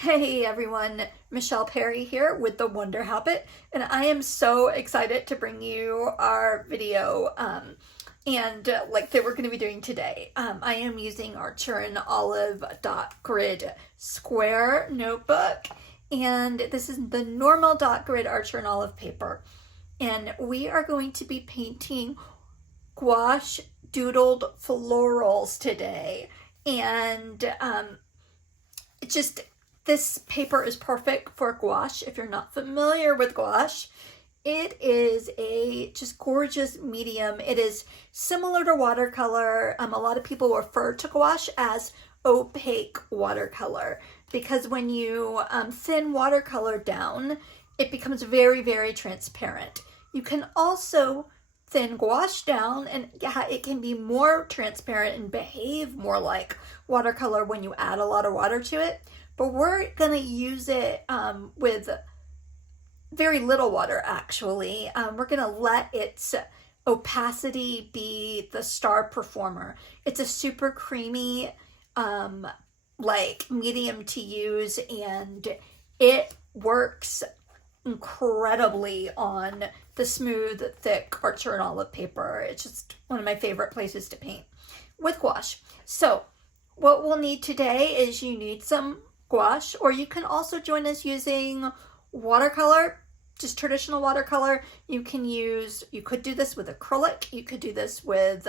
Hey everyone, Michelle Perry here with The Wonder Habit, and I am so excited to bring you our video like that we're going to be doing today. I am using our Turin Olive Dot Grid Square notebook, and this is the normal dot grid Archer and Olive paper, and we are going to be painting gouache doodled florals today, and this paper is perfect for gouache. If you're not familiar with gouache, it is a just gorgeous medium. It is similar to watercolor. A lot of people refer to gouache as opaque watercolor because when you thin watercolor down, it becomes very, very transparent. You can also thin gouache down and it can be more transparent and behave more like watercolor when you add a lot of water to it. But we're going to use it with very little water, actually. We're going to let its opacity be the star performer. It's a super creamy, medium to use, and it works incredibly on the smooth, thick Archer and Olive paper. It's just one of my favorite places to paint with gouache. So what we'll need today is you need some gouache, or you can also join us using watercolor, just traditional watercolor. You could do this with acrylic. You could do this with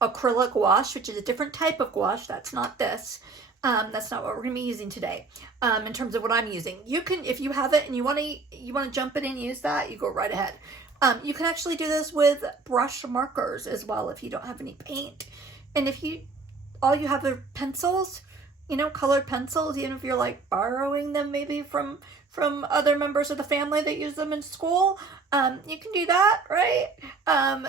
acrylic gouache, which is a different type of gouache. That's not this. That's not what we're going to be using today. In terms of what I'm using, you can, if you have it and you want to jump in and use that, you go right ahead. You can actually do this with brush markers as well if you don't have any paint, and if all you have are pencils, colored pencils, even if you're like borrowing them maybe from other members of the family that use them in school, you can do that, right?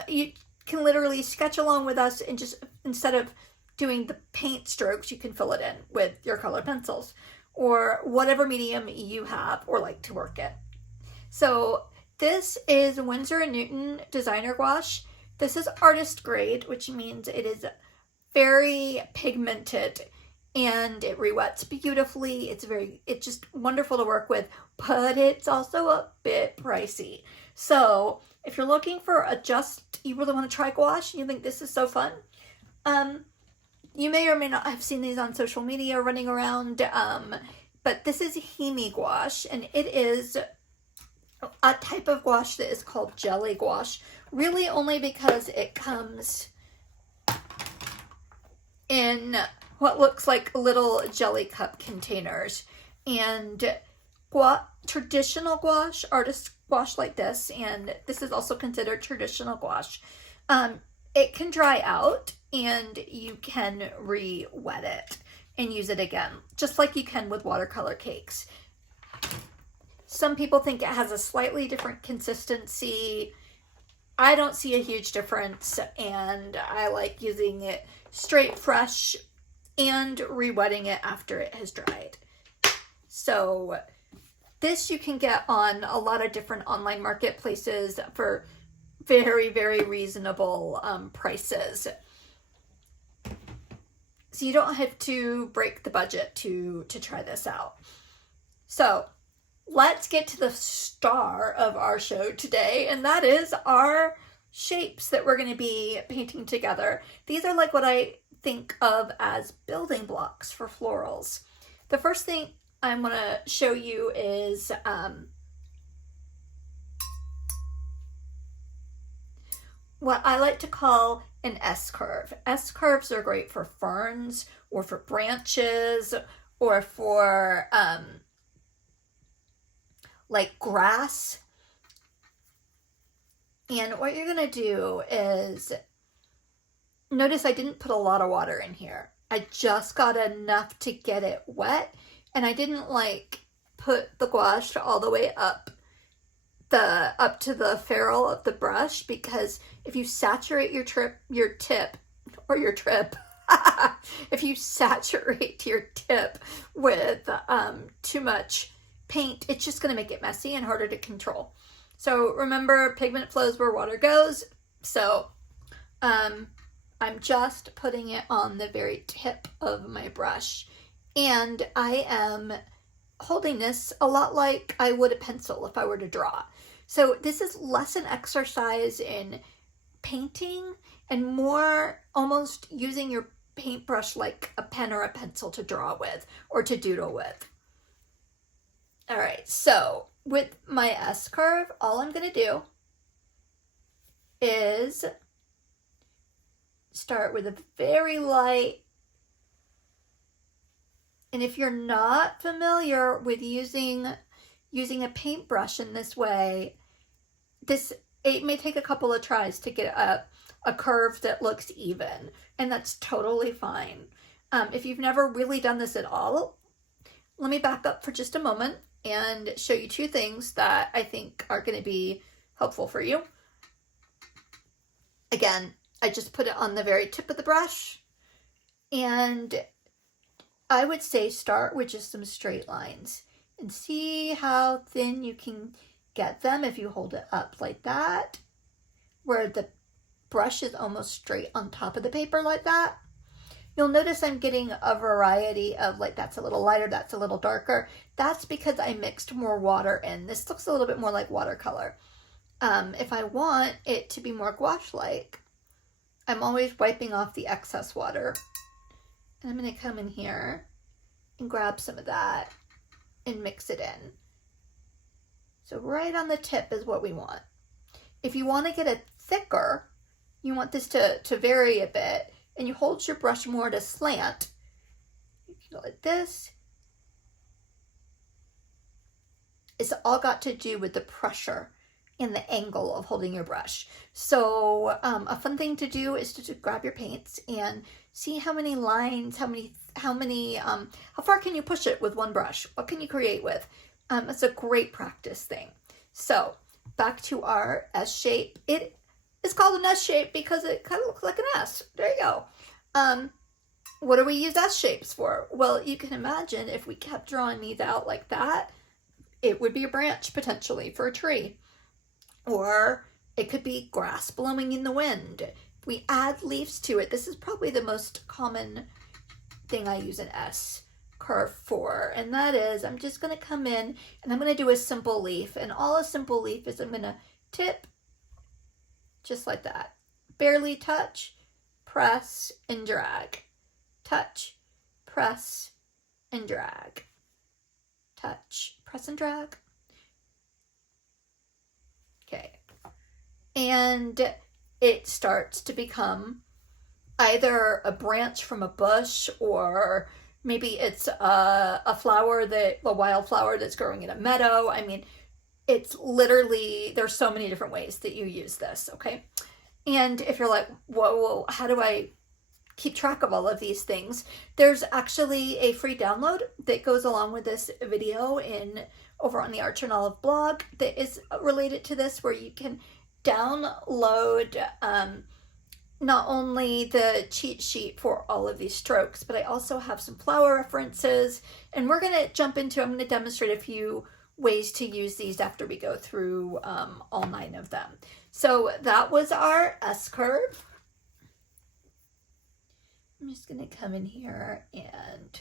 You can literally sketch along with us and just, instead of doing the paint strokes, you can fill it in with your colored pencils or whatever medium you have or like to work in. So this is Winsor & Newton designer gouache. This is artist grade, which means it is very pigmented and it re-wets beautifully. It's just wonderful to work with, but it's also a bit pricey. So if you're looking for you really want to try gouache and you think this is so fun, you may or may not have seen these on social media running around, but this is Himi gouache, and it is a type of gouache that is called jelly gouache, really only because it comes in what looks like little jelly cup containers. And traditional gouache, artist gouache like this, and this is also considered traditional gouache, it can dry out and you can re-wet it and use it again, just like you can with watercolor cakes. Some people think it has a slightly different consistency. I don't see a huge difference, and I like using it straight fresh and re-wetting it after it has dried. So this you can get on a lot of different online marketplaces for very, very reasonable prices. So you don't have to break the budget to try this out. So let's get to the star of our show today, and that is our shapes that we're going to be painting together. These are like what I think of as building blocks for florals. The first thing I'm going to show you is what I like to call an S-curve. S-curves are great for ferns or for branches or for like grass. And what you're going to do is, notice I didn't put a lot of water in here. I just got enough to get it wet, and I didn't put the gouache all the way up to the ferrule of the brush, because if you saturate your tip, if you saturate your tip with too much paint, it's just going to make it messy and harder to control. So remember, pigment flows where water goes. So I'm just putting it on the very tip of my brush, and I am holding this a lot like I would a pencil if I were to draw. So this is less an exercise in painting and more almost using your paintbrush like a pen or a pencil to draw with or to doodle with. All right, so with my S curve, all I'm going to do is start with a very light, and if you're not familiar with using a paintbrush in this way, it may take a couple of tries to get a curve that looks even, and that's totally fine. If you've never really done this at all, let me back up for just a moment and show you two things that I think are going to be helpful for you. Again, I just put it on the very tip of the brush, and I would say start with just some straight lines and see how thin you can get them if you hold it up like that, where the brush is almost straight on top of the paper like that. You'll notice I'm getting a variety of, like, that's a little lighter, that's a little darker. That's because I mixed more water in. This looks a little bit more like watercolor. If I want it to be more gouache-like, I'm always wiping off the excess water. And I'm going to come in here and grab some of that and mix it in. So right on the tip is what we want. If you want to get it thicker, you want this to vary a bit, and you hold your brush more at a slant. You can go like this. It's all got to do with the pressure and the angle of holding your brush. So a fun thing to do is to grab your paints and see how many lines, how far can you push it with one brush? What can you create with? It's a great practice thing. So back to our S shape. It is called an S shape because it kind of looks like an S. There you go. What do we use S shapes for? Well, you can imagine if we kept drawing these out like that, it would be a branch potentially for a tree. Or it could be grass blowing in the wind. We add leaves to it. This is probably the most common thing I use an S curve for, and that is I'm just going to come in and I'm going to do a simple leaf, and all a simple leaf is I'm going to tip just like that, barely touch, press and drag, touch, press and drag, touch, press and drag. Okay, and it starts to become either a branch from a bush, or maybe it's a wildflower that's growing in a meadow. I mean, it's literally, there's so many different ways that you use this, okay? And if you're like, whoa, how do I keep track of all of these things? There's actually a free download that goes along with this video over on the Archer and Olive blog that is related to this, where you can download not only the cheat sheet for all of these strokes, but I also have some flower references, and I'm going to demonstrate a few ways to use these after we go through all 9 of them. So that was our S curve. I'm just going to come in here and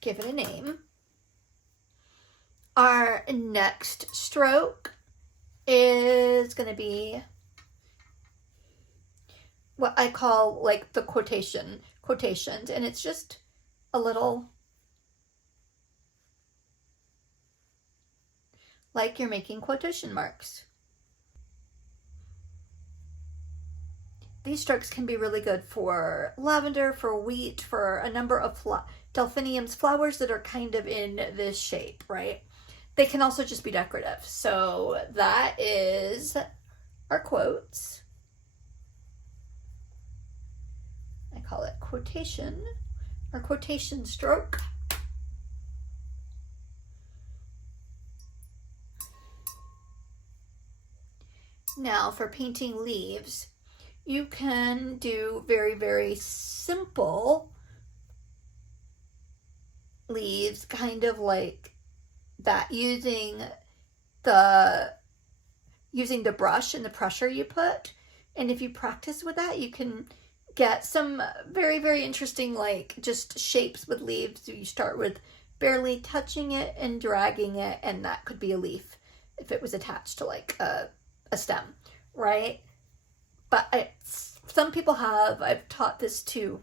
give it a name. Our next stroke is going to be what I call like the quotations, and it's just a little like you're making quotation marks. These strokes can be really good for lavender, for wheat, for a number of delphiniums, flowers that are kind of in this shape, right? They can also just be decorative. So that is our quotes. I call it quotation, or quotation stroke. Now for painting leaves, you can do very, very simple leaves, kind of like that, using the brush and the pressure you put. And if you practice with that, you can get some very, very interesting, like, just shapes with leaves. You start with barely touching it and dragging it, and that could be a leaf if it was attached to like a stem, right? But some people have, I've taught this to,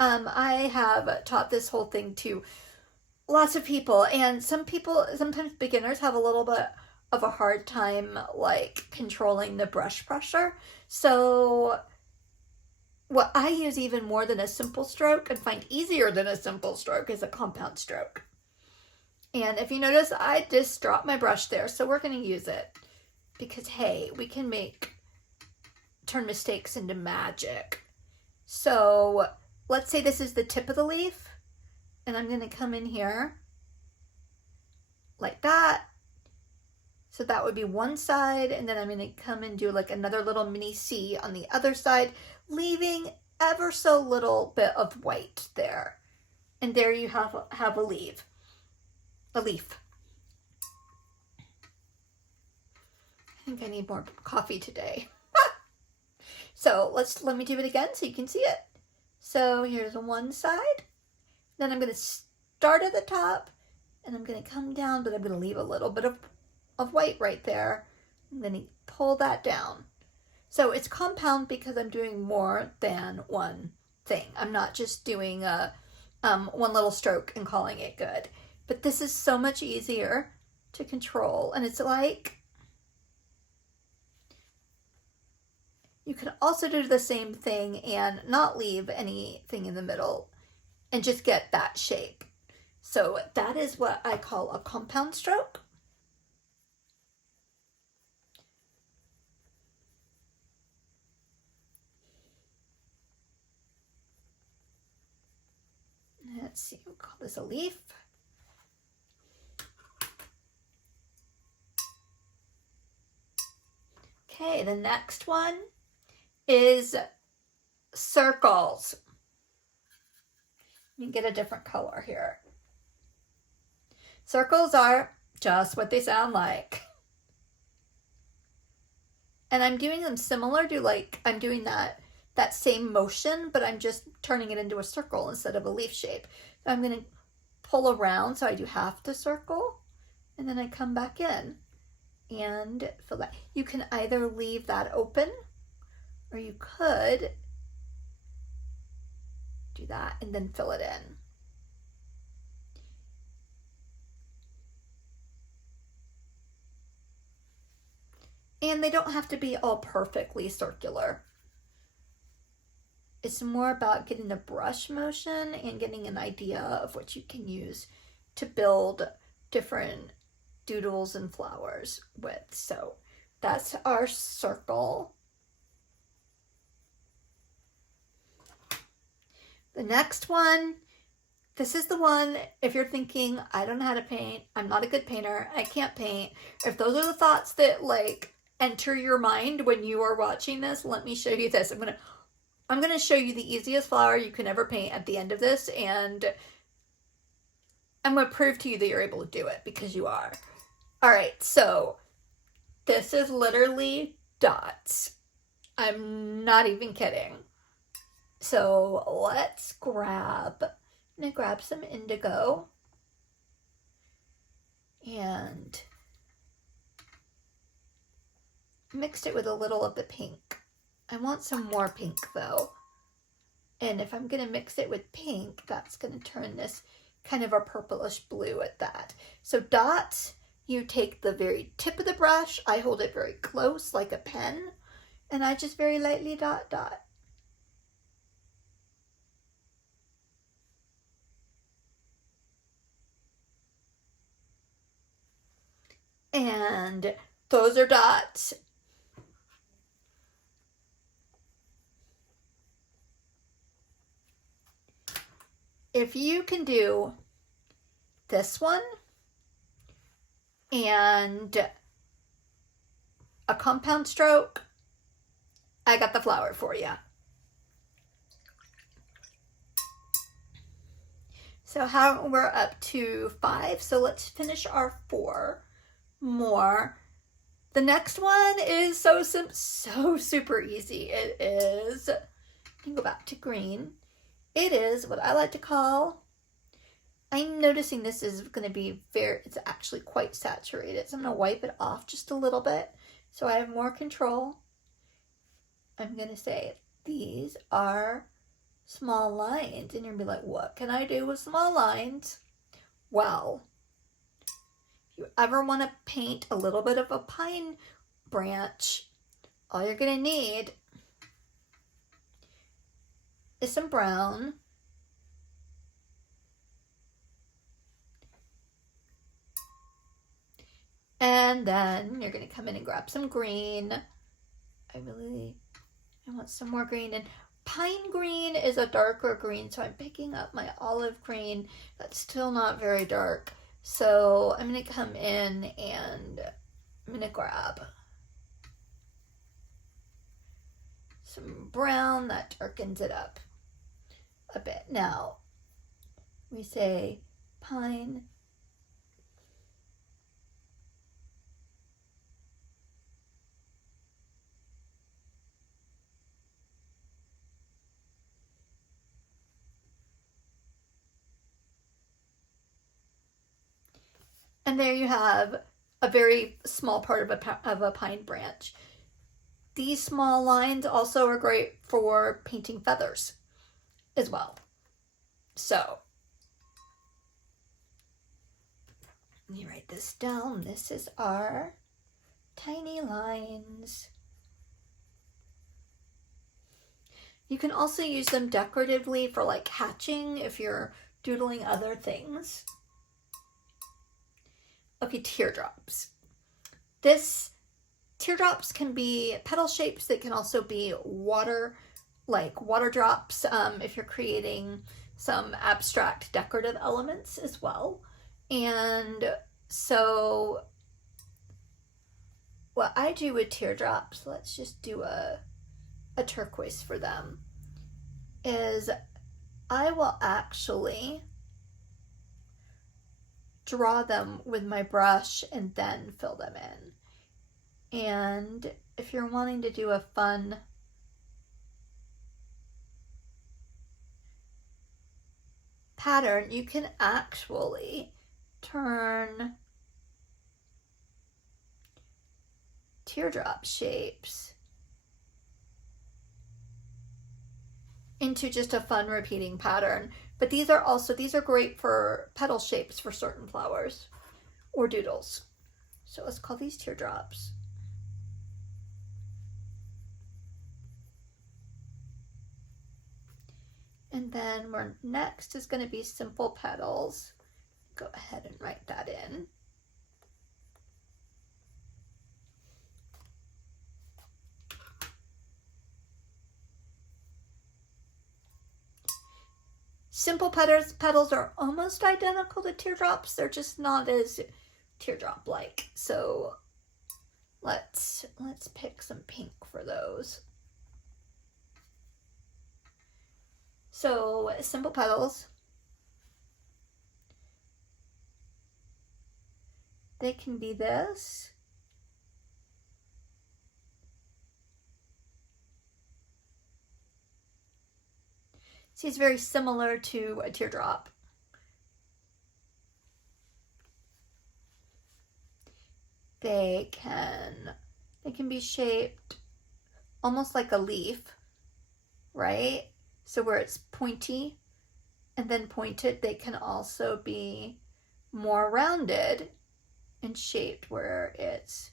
I have taught this whole thing to lots of people, and some people, sometimes beginners, have a little bit of a hard time like controlling the brush pressure. So what I use even more than a simple stroke and find easier than a simple stroke is a compound stroke. And if you notice, I just dropped my brush there, so we're going to use it because, hey, we can turn mistakes into magic. So let's say this is the tip of the leaf, and I'm going to come in here like that. So that would be one side, and then I'm going to come and do like another little mini C on the other side, leaving ever so little bit of white there. And there you have a leaf. I think I need more coffee today. So let me do it again so you can see it. So here's one side. Then I'm going to start at the top, and I'm going to come down, but I'm going to leave a little bit of white right there. I'm going to pull that down. So it's compound because I'm doing more than one thing. I'm not just doing one little stroke and calling it good. But this is so much easier to control. And it's like, you can also do the same thing and not leave anything in the middle and just get that shape. So that is what I call a compound stroke. Let's see, we'll call this a leaf. Okay, the next one is circles. You get a different color here. Circles are just what they sound like. And I'm doing them similar to like, I'm doing that same motion, but I'm just turning it into a circle instead of a leaf shape. So I'm going to pull around, so I do half the circle, and then I come back in and fill that. You can either leave that open, or you could do that and then fill it in. And they don't have to be all perfectly circular. It's more about getting a brush motion and getting an idea of what you can use to build different doodles and flowers with. So that's our circle. The next one, this is the one, if you're thinking, I don't know how to paint, I'm not a good painter, I can't paint. If those are the thoughts that like enter your mind when you are watching this, let me show you this. I'm gonna show you the easiest flower you can ever paint at the end of this, and I'm gonna prove to you that you're able to do it, because you are. All right, so this is literally dots. I'm not even kidding. So let's grab some indigo and mixed it with a little of the pink. I want some more pink though. And if I'm going to mix it with pink, that's going to turn this kind of a purplish blue at that. So dots, you take the very tip of the brush. I hold it very close like a pen, and I just very lightly dot, dot. And those are dots. If you can do this one and a compound stroke, I got the flower for you. So we're up to 5, so let's finish our 4 more. The next one is so super easy. It is, you can go back to green. It is what I like to call I'm noticing this is going to be it's actually quite saturated. So I'm going to wipe it off just a little bit so I have more control. I'm going to say these are small lines. And you're going to be like, what can I do with small lines? Well, if you ever want to paint a little bit of a pine branch, all you're going to need is some brown. And then you're going to come in and grab some green. I want some more green. And pine green is a darker green, so I'm picking up my olive green. That's still not very dark. So I'm going to come in and I'm going to grab some brown that darkens it up a bit. Now, we say pine. And there you have a very small part of a pine branch. These small lines also are great for painting feathers as well. So, let me write this down. This is our tiny lines. You can also use them decoratively for like hatching if you're doodling other things. Okay, teardrops. Teardrops can be petal shapes that can also be water, like water drops, if you're creating some abstract decorative elements as well. And so what I do with teardrops, let's just do a turquoise for them, is I will actually draw them with my brush and then fill them in. And if you're wanting to do a fun pattern, you can actually turn teardrop shapes into just a fun repeating pattern. But these are great for petal shapes for certain flowers or doodles. So let's call these teardrops. And then next is going to be simple petals. Go ahead and write that in. Simple petals are almost identical to teardrops. They're just not as teardrop-like. So let's pick some pink for those. So simple petals. They can be this. See, it's very similar to a teardrop. They can be shaped almost like a leaf, right? So where it's pointy and then pointed, they can also be more rounded and shaped where it's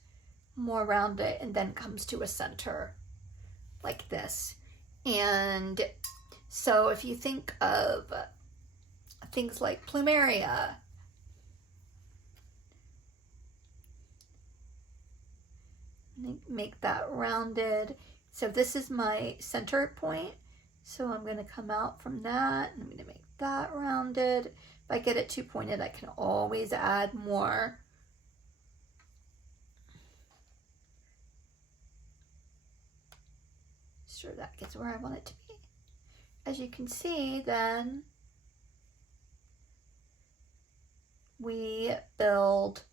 more rounded and then comes to a center like this. And so if you think of things like plumeria, make that rounded. So this is my center point. So I'm going to come out from that and I'm going to make that rounded. If I get it too pointed, I can always add more. Sure that gets where I want it to be. As you can see, then we build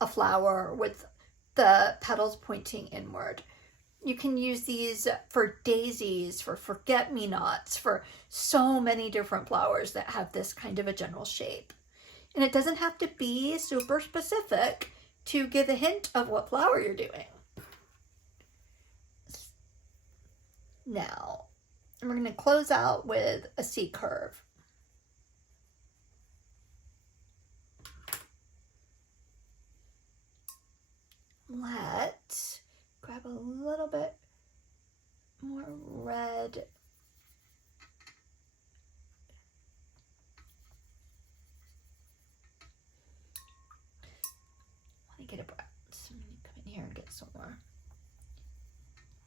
a flower with the petals pointing inward. You can use these for daisies, for forget-me-nots, for so many different flowers that have this kind of a general shape. And it doesn't have to be super specific to give a hint of what flower you're doing. Now, we're going to close out with a C curve. Let's grab a little bit more red. Let me get a brush. So I'm going to come in here and get some more.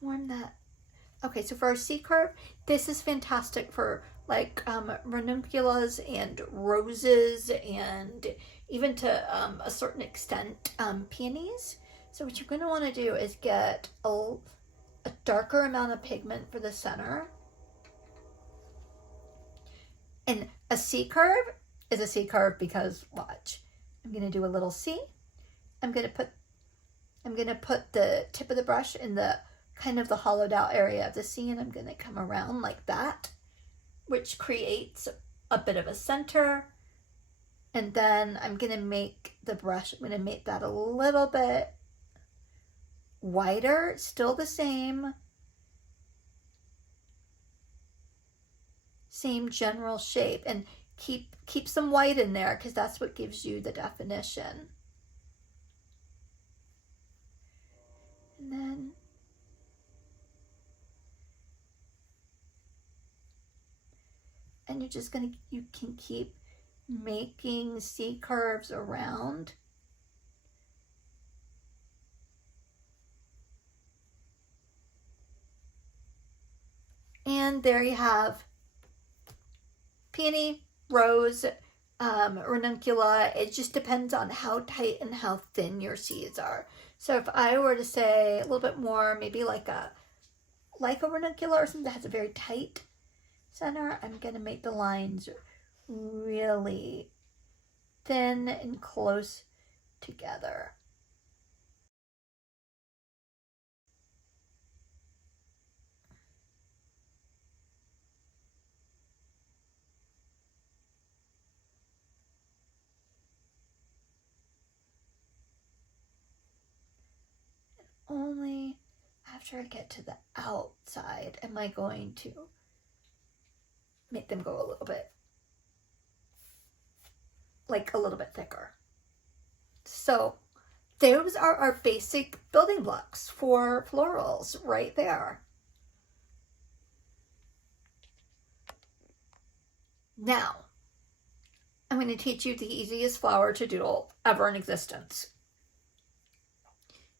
Warm that. Okay, so for our C curve, this is fantastic for like ranunculus and roses, and even to a certain extent peonies. So what you're going to want to do is get a darker amount of pigment for the center. And a C curve is a C curve because, watch, I'm going to do a little C. I'm going to put the tip of the brush in the kind of the hollowed out area of the C, and I'm going to come around like that, which creates a bit of a center. And then I'm going to make the brush, I'm going to make that a little bit wider, still the same general shape, and keep some white in there because that's what gives you the definition. And then you're just going to, you can keep making C curves around. And there you have peony, rose, ranuncula. It just depends on how tight and how thin your seeds are. So if I were to say a little bit more, maybe like a ranuncula or something that has a very tight center, I'm going to make the lines really thin and close together. Only after I get to the outside am I going to make them go a little bit, like a little bit thicker. So those are our basic building blocks for florals right there. Now, I'm going to teach you the easiest flower to doodle ever in existence.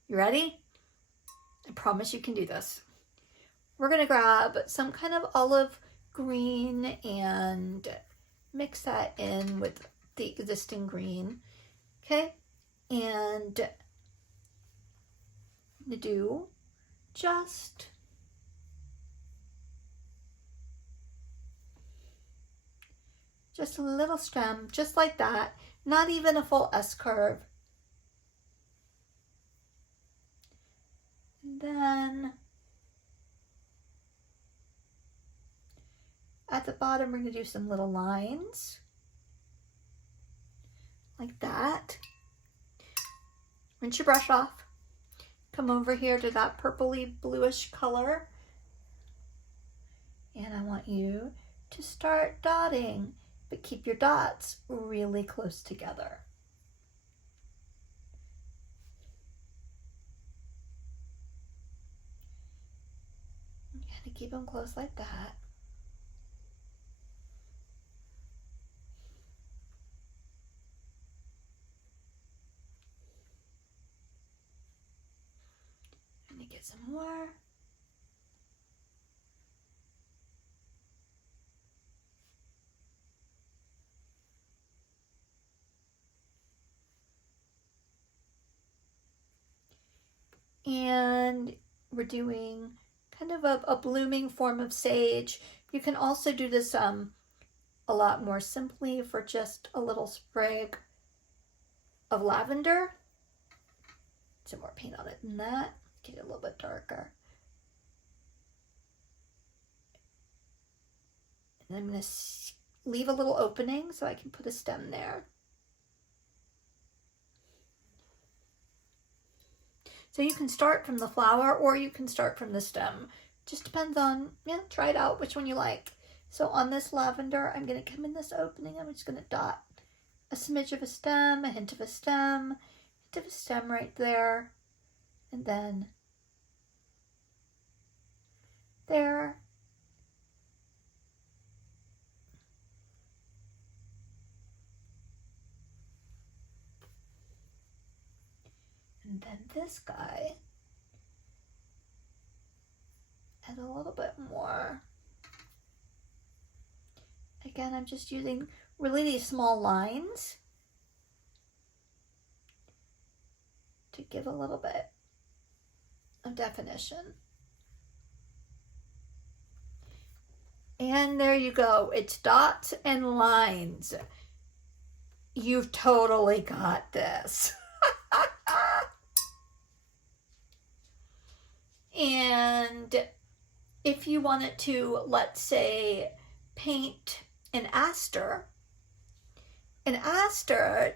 You ready? I promise you can do this. We're going to grab some kind of olive green and mix that in with the existing green. Okay? And I'm going to do just a little stem, just like that. Not even a full S curve. And then at the bottom, we're going to do some little lines like that. Rinse your brush off. Come over here to that purpley bluish color. And I want you to start dotting, but keep your dots really close together. You gotta keep them close like that. I'm gonna get some more. And we're doing kind of a blooming form of sage. You can also do this a lot more simply for just a little sprig of lavender. Some more paint on it than that. Get it a little bit darker. And I'm going to leave a little opening so I can put a stem there. So you can start from the flower or you can start from the stem. Just depends on, yeah, try it out, which one you like. So on this lavender, I'm going to come in this opening. I'm just going to dot a smidge of a stem, a hint of a stem, right there. And then there. And then this guy, add a little bit more. Again, I'm just using really these small lines to give a little bit of definition. And there you go. It's dots and lines. You've totally got this. And if you wanted to, let's say, paint an aster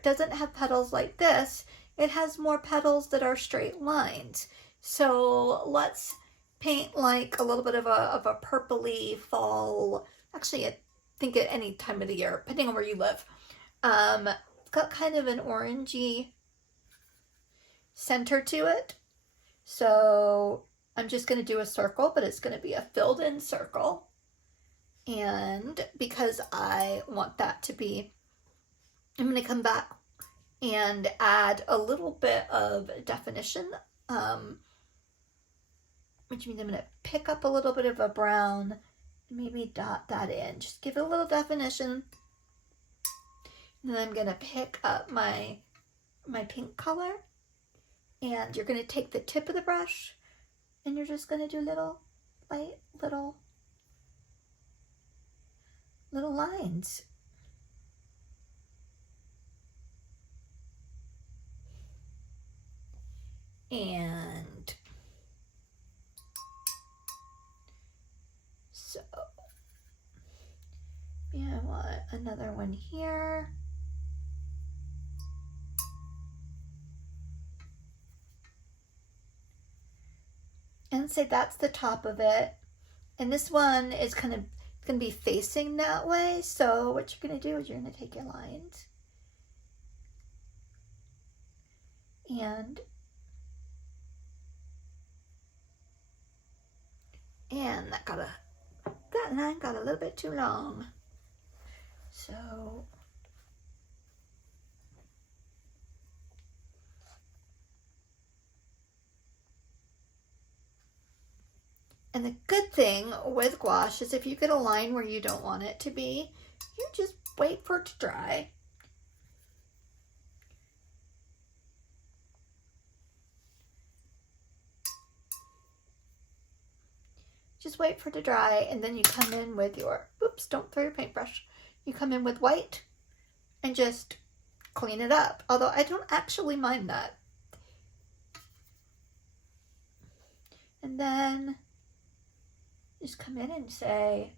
doesn't have petals like this. It has more petals that are straight lines. So let's paint like a little bit of a purpley fall. Actually, I think at any time of the year, depending on where you live. It's got kind of an orangey center to it. So I'm just going to do a circle, but it's going to be a filled in circle. And because I want that to be, I'm going to come back and add a little bit of definition, which means I'm going to pick up a little bit of a brown, maybe dot that in, just give it a little definition. And then I'm going to pick up my pink color, and you're going to take the tip of the brush and you're just going to do little lines. And so, yeah, I want another one here. And say that's the top of it. And this one is kind of going to be facing that way. So what you're going to do is you're going to take your lines and that line got a little bit too long. So and the good thing with gouache is if you get a line where you don't want it to be, you just wait for it to dry. Just wait for it to dry, and then you come in with your, oops, don't throw your paintbrush. You come in with white and just clean it up. Although I don't actually mind that. And then just come in and say,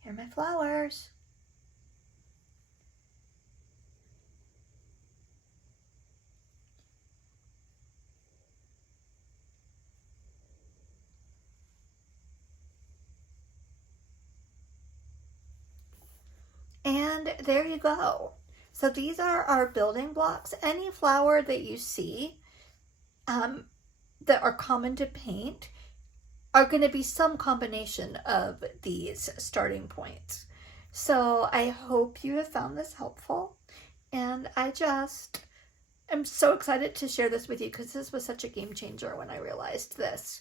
here are my flowers. And there you go. So these are our building blocks. Any flower that you see that are common to paint are going to be some combination of these starting points. So I hope you have found this helpful, and I just am so excited to share this with you because this was such a game changer when I realized this.